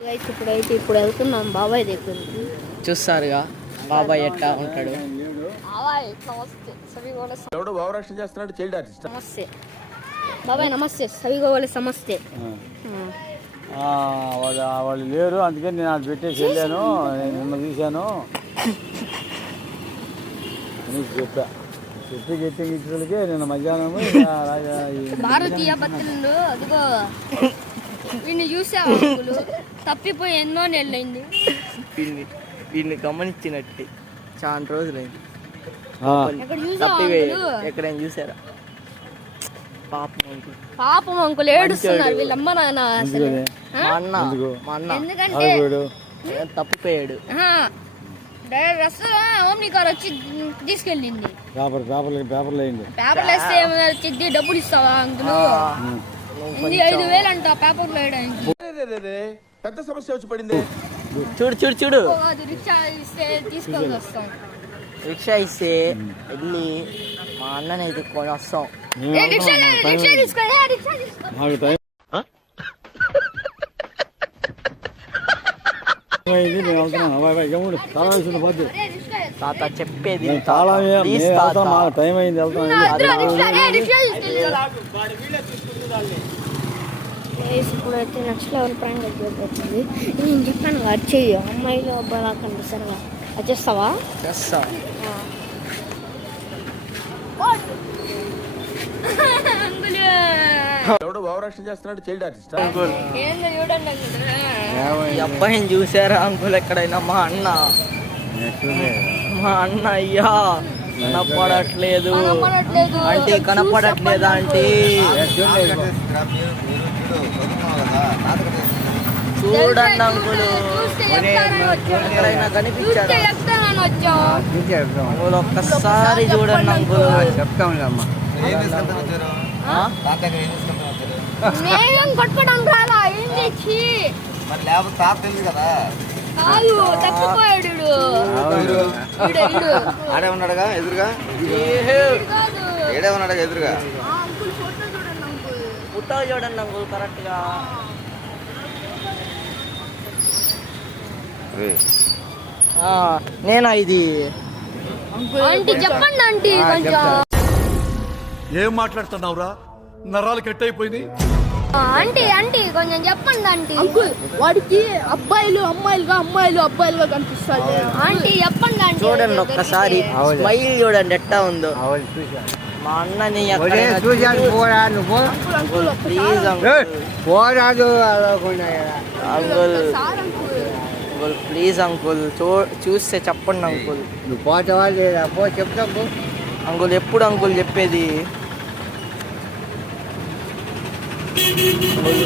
ఇప్పుడు వెళ్తున్నాం బాబాయ్ దగ్గరికి. చూస్తారుగా బాబాయ్ ఎట్టా ఉంటాడు. నమస్తే బాబాయ్, నమస్తే. సవిగోవాలి సమస్తే. వాళ్ళు లేరు, అందుకని నేను అది పెట్టేసి వెళ్ళాను. నిన్న చూశాను చెప్పా. చెప్పి ఇచ్చులకే నిన్న మధ్యాహ్నం భారతీయ పత్రికలు అదిగో వీడిని చూసావు, తప్పిపోయి ఎన్నో నెలలైంది. వీడిని గమనించినట్టు చాలా రోజులైంది. ఎక్కడైనా చూసారా? పాపం అంకులు ఏడుస్తున్నారు వీళ్ళమ్మ నాన్న. మా అన్న ఎందుకంటే తప్పిపోయాడు. ఓమ్ని కార్ వచ్చి తీసుకెళ్ళింది. పేపర్లు వేస్తే చిద్ది డబ్బులు ఇస్తావా అంకులు? 5,000 అంట పేపర్లు వేయడానికి. పెద్ద సమస్య వచ్చి పడింది. చూడు రిక్షా ఇస్తే తీసుకొని వస్తాం. రిక్షా ఇస్తే వెళ్ళి మా అన్నని ఎదుర్కొని వస్తాం. తాత చెప్పేది టైం అయింది, ఇప్పుడైతే నెక్స్ట్ లెవెల్ ప్రాంక్ అయిపోతుంది. నేను చెప్పాను వచ్చేయి అమ్మాయిలు అబ్బాయిలా కనిపిస్తాను. వచ్చేస్తావా? చేస్తా. ఈ అబ్బాయిని చూసారా అంకుల్ ఎక్కడైనా? మా అన్న అయ్యా కనపడట్లేదు అంటే కనపడట్లేదా అంటే చూడండి అంకుల్ ఎక్కడైనా కనిపించాడు అంకుల్? ఒక్కసారి చూడండి అంకుల్. చెప్తాంలేమ్మా. ఆడే ఉన్నాడుగా ఎదురుగా, ఏడే ఉన్నాడుగా ఎదురుగా. ఫోటో చూడండి అంకుల్ కరెక్ట్ గా. నేనా ఇది? చెప్పండి ఆంటీ. ఏం మాట్లాడుతున్నావురా? నరాలు కట్ అయిపోయింది. ఆంటీ కొంచెం చెప్పండి ఆంటీ. అంకుల్ వాడికి అబ్బాయిలు అమ్మాయిలుగా కనిపిస్తారు. ఆంటీ చెప్పండి ఆంటీ. చూడండి ఒక్కసారి స్మైల్ చూడండి ఎట్టా ఉందో. మా అన్నని ప్లీజ్ అంకుల్ ప్లీజ్ అంకుల్ చూస్తే చెప్పండి అంకుల్. నువ్వు పోతావా లేదా? చెప్తా అంకుల్. ఎప్పుడు అంకుల్ చెప్పేది?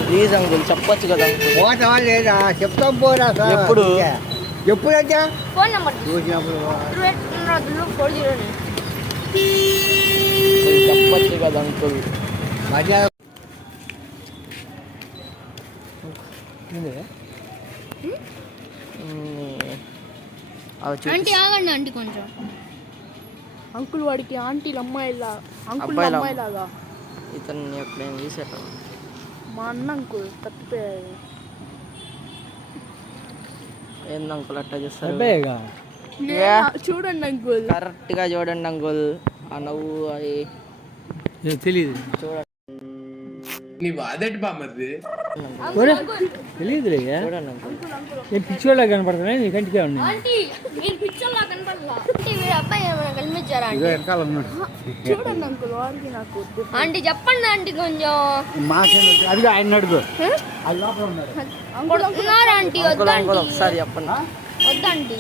ప్లీజ్ అంకుల్ చెప్పొచ్చు కదా అంకుల్. పోతావా లేదా? చెప్తాం పోరా. ఎప్పుడు ఎప్పుడంటే ఫోన్ నెంబర్ చెప్పొచ్చు కదా అంకుల్. ఆంటీ ఆగండి ఆంటీ కొంచెం. అంకుల్ వాడికి ఆంటీలు అమ్మాయిలాగా. ఇతన్ని ఎప్పుడైనా చూసారా? మా అన్న అంకుల్ తప్పిపోయాడు. ఏంది అంకుల్ అట్లా చూస్తారు? చూడండి అంకుల్, కరెక్ట్ గా చూడండి అంకుల్. ఆ నవ్వు అది తెలియదు. చూడండి తెలియదులే. చూడండి అంకుల్. నేను పిచ్చోళ్ళ కనపడుతున్నా, నీ కంటికే ఉన్నాయి. చూడండి అంకుల్ వాడికి నాకు. ఆంటీ చెప్పండి ఆంటీ కొంచెం. అది ఆయన అడుగు. ఆంటీ వద్దండి. ఒకసారి చెప్పండి. వద్దండి.